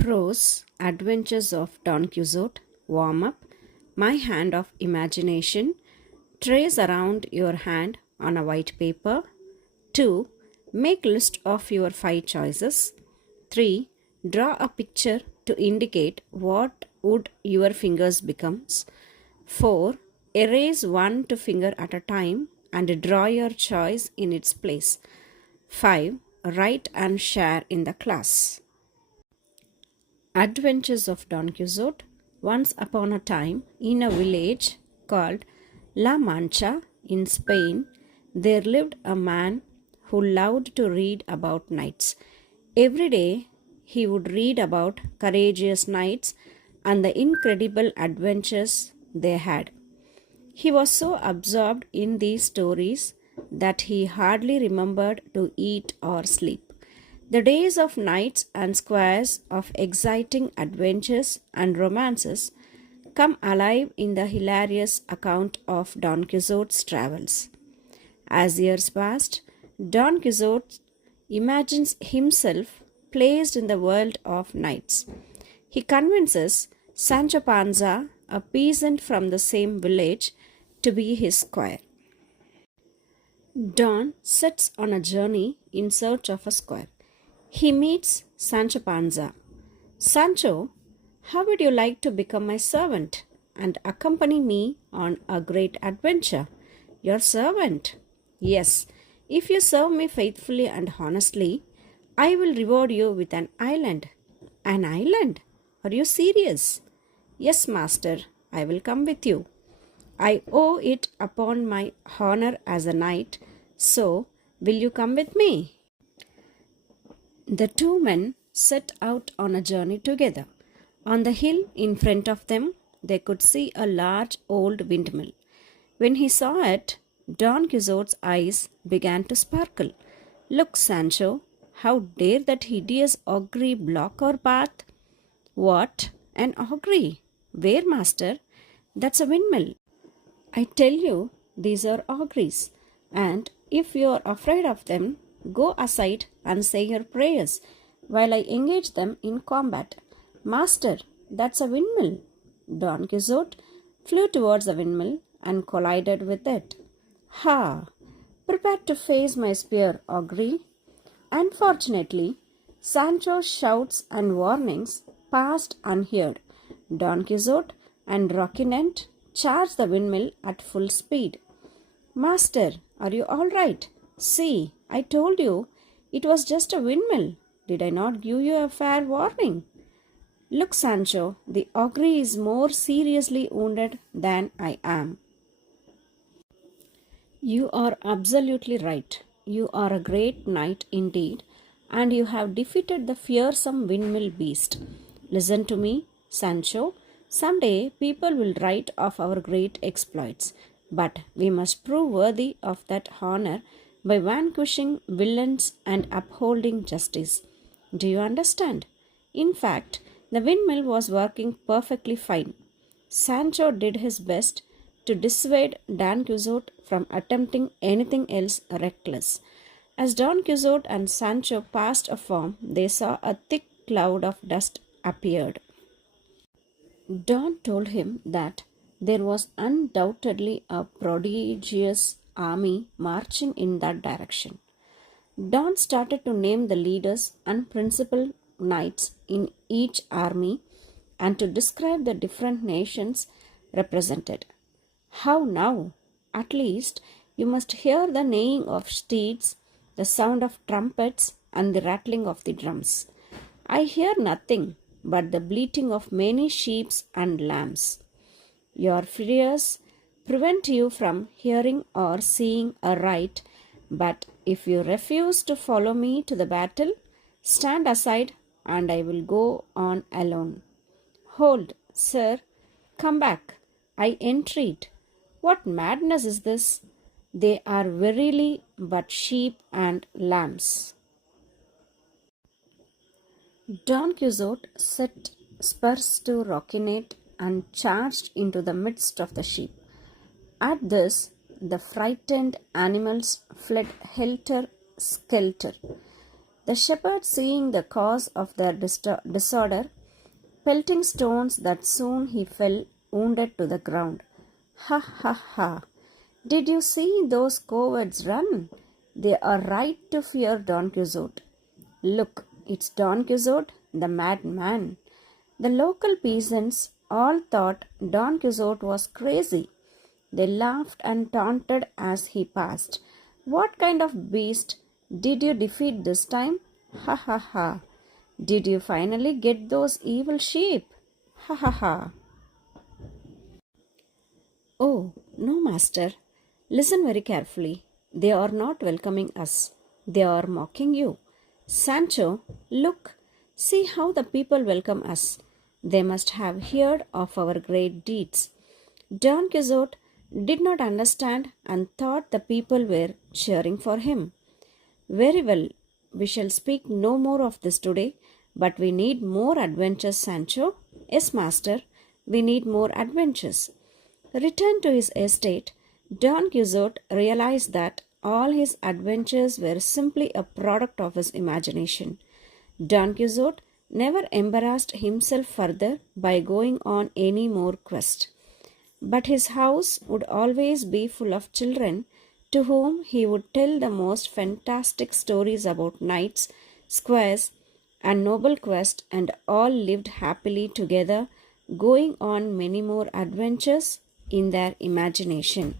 Prose, Adventures of Don Quixote, Warm Up, My Hand of Imagination, Trace around your hand on a white paper. 2. Make list of your 5 choices. 3. Draw a picture to indicate what would your fingers becomes. 4. Erase one to finger at a time and draw your choice in its place. 5. Write and share in the class. Adventures of Don Quixote. Once upon a time, in a village called La Mancha in Spain, there lived a man who loved to read about knights. Every day, he would read about courageous knights and the incredible adventures they had. He was so absorbed in these stories that he hardly remembered to eat or sleep. The days of nights and squares of exciting adventures and romances come alive in the hilarious account of Don Quixote's travels. As years passed, Don Quixote imagines himself placed in the world of knights. He convinces Sancho Panza, a peasant from the same village, to be his squire. Don sets on a journey in search of a squire. He meets Sancho Panza. Sancho, how would you like to become my servant and accompany me on a great adventure? Your servant? Yes, if you serve me faithfully and honestly, I will reward you with an island. An island? Are you serious? Yes, master, I will come with you. I owe it upon my honor as a knight, so will you come with me? The two men set out on a journey together. On the hill in front of them, they could see a large old windmill. When he saw it, Don Quixote's eyes began to sparkle. Look, Sancho, how dare that hideous augury block our path? What? An augury? Where, master? That's a windmill. I tell you, these are auguries, and if you are afraid of them, go aside and say your prayers while I engage them in combat. Master, that's a windmill. Don Quixote flew towards the windmill and collided with it. Ha! Prepare to face my spear, augury. Unfortunately, Sancho's shouts and warnings passed unheard. Don Quixote and Rocinante charged the windmill at full speed. Master, are you all right? See, I told you it was just a windmill. Did I not give you a fair warning? Look, Sancho, the augury is more seriously wounded than I am. You are absolutely right. You are a great knight indeed, and you have defeated the fearsome windmill beast. Listen to me, Sancho. Someday people will write of our great exploits, but we must prove worthy of that honor by vanquishing villains and upholding justice. Do you understand? In fact, the windmill was working perfectly fine. Sancho did his best to dissuade Don Quixote from attempting anything else reckless. As Don Quixote and Sancho passed a farm, they saw a thick cloud of dust appeared. Don told him that there was undoubtedly a prodigious army marching in that direction. Don started to name the leaders and principal knights in each army and to describe the different nations represented. How now? At least you must hear the neighing of steeds, the sound of trumpets, and the rattling of the drums. I hear nothing but the bleating of many sheep and lambs. Your fears prevent you from hearing or seeing aright, but if you refuse to follow me to the battle, stand aside and I will go on alone. Hold, sir, come back, I entreat. What madness is this? They are verily but sheep and lambs. Don Quixote set spurs to Rocinante and charged into the midst of the sheep. At this, the frightened animals fled helter skelter. The shepherd, seeing the cause of their disorder, pelting stones that soon he fell wounded to the ground. Ha ha ha! Did you see those cowards run? They are right to fear Don Quixote. Look, it's Don Quixote, the madman. The local peasants all thought Don Quixote was crazy. They laughed and taunted as he passed. What kind of beast did you defeat this time? Ha ha ha! Did you finally get those evil sheep? Ha ha ha! Oh, no, master. Listen very carefully. They are not welcoming us. They are mocking you. Sancho, look. See how the people welcome us. They must have heard of our great deeds. Don Quixote did not understand and thought the people were cheering for him. Very well, we shall speak no more of this today, but we need more adventures, Sancho. Yes, master, we need more adventures. Returned to his estate, Don Quixote realized that all his adventures were simply a product of his imagination. Don Quixote never embarrassed himself further by going on any more quest. But his house would always be full of children to whom he would tell the most fantastic stories about knights, squares, and noble quests, and all lived happily together, going on many more adventures in their imagination.